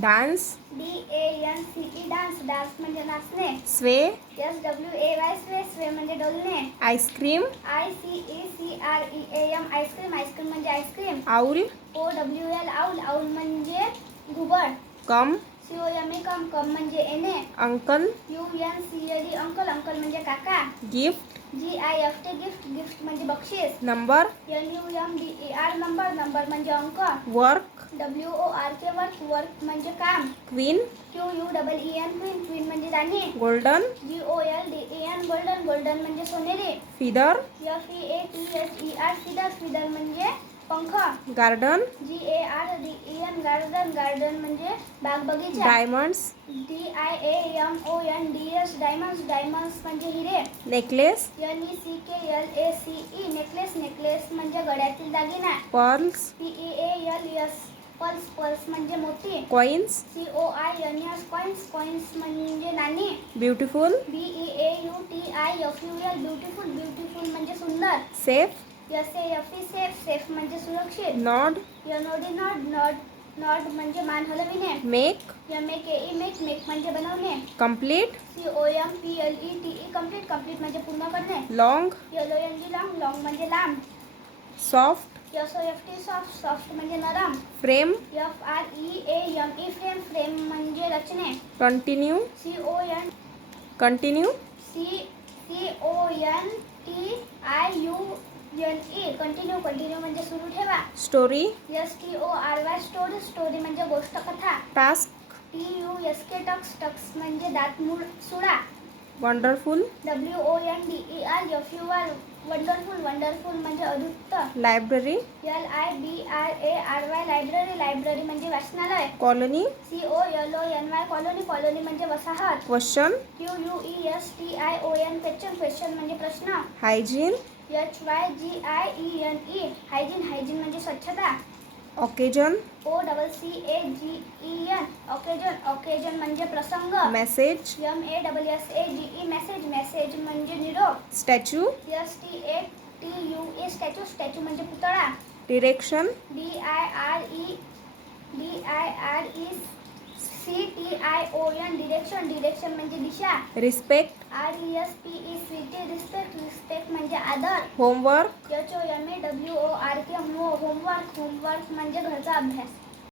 Dance. DANCE dance. Dance म्हणजे नाचणे. Sway. SWAY sway. Sway म्हणजे डोलणे. Ice cream. ICECREAM ice cream. Ice cream म्हणजे ice cream. Owl. OWL owl. Owl म्हणजे घुबड. कम. COME कम. कम म्हणजे येणे. अंकल. UNCLE uncle. अंकल म्हणजे काका. गिफ्ट. GIFT gift. गिफ्ट म्हणजे बक्षीस. नंबर. NUMBER number. नंबर म्हणजे अंक. वर्क. WORK work. वर्क म्हणजे काम. क्वीन. QUEEN queen. क्वीन म्हणजे राणी. गोल्डन. GOLDEN golden. गोल्डन म्हणजे सोनेरी. फिदर. FEATHER feather. फिदर म्हणजे पंख. गार्डन. GARDEN garden. गार्डन म्हणजे बाग बगीचा. डायमंड्स. DIAMONDS diamonds. डायमंड्स म्हणजे हिरे. नेकलेस. NECKLACE necklace. नेकलेस म्हणजे गळ्यातील दागिना. पर्ल्स. PEALS pulse. पल्स म्हणजे मोती. कॉइन्स. COINS coins. कॉइन्स म्हणजे नाणी. ब्युटिफुल. BEAUTIFUL beautiful. ब्युटिफुल म्हणजे सुंदर. सेफ. SAFE safe. सेफ म्हणजे सुरक्षित. Nod. NOD nod. Nod. Nod म्हणजे मान हलविणे. मेक. MEKE make. मेक म्हणजे बनवणे. कंप्लीट. COMPLETE complete. कंप्लीट म्हणजे पूर्ण करणे. लॉंग. LONG long. लॉंग म्हणजे लांब. सॉफ्ट. SOFT soft. सॉफ्ट म्हणजे नरम. फ्रेम. FREAME frame. फ्रेम म्हणजे रचने. Continue. CON continue. CONTINUE continue. Continue म्हणजे सुरू ठेवा. स्टोरी. STORY story. स्टोरी म्हणजे गोष्ट कथा. टास्क. TUSK Tux. टक्स म्हणजे दात मूळ सुळा. वंडरफुल. WONDERFUL wonderful. वंडरफुल म्हणजे अद्भुत. लायब्ररी. LIBRARY library. लायब्ररी म्हणजे वाचनालय. कॉलनी. COLONY colony. कॉलनी म्हणजे वसाहत. क्वेश्चन. QUESTION question. क्वेश्चन म्हणजे प्रश्न. हायजीन. HYGIENE hygiene. हायजीन म्हणजे स्वच्छता. ऑकेजन. OCCAGEN occasion. ऑकेजन म्हणजे प्रसंग. मेसेज. MESSAGE message. मेसेज म्हणजे निरोप. स्टॅच्यू. STATUE statue. स्टॅच्यू म्हणजे पुतळा. डिरेक्शन. DIRECTION direction. डिरेक्शन म्हणजे दिशा. रिस्पेक्ट. RESPECT respect. रिस्पेक्ट म्हणजे आदर. होमवर्क. HOMWORK homework. होमवर्क म्हणजे घरचा अभ्यास.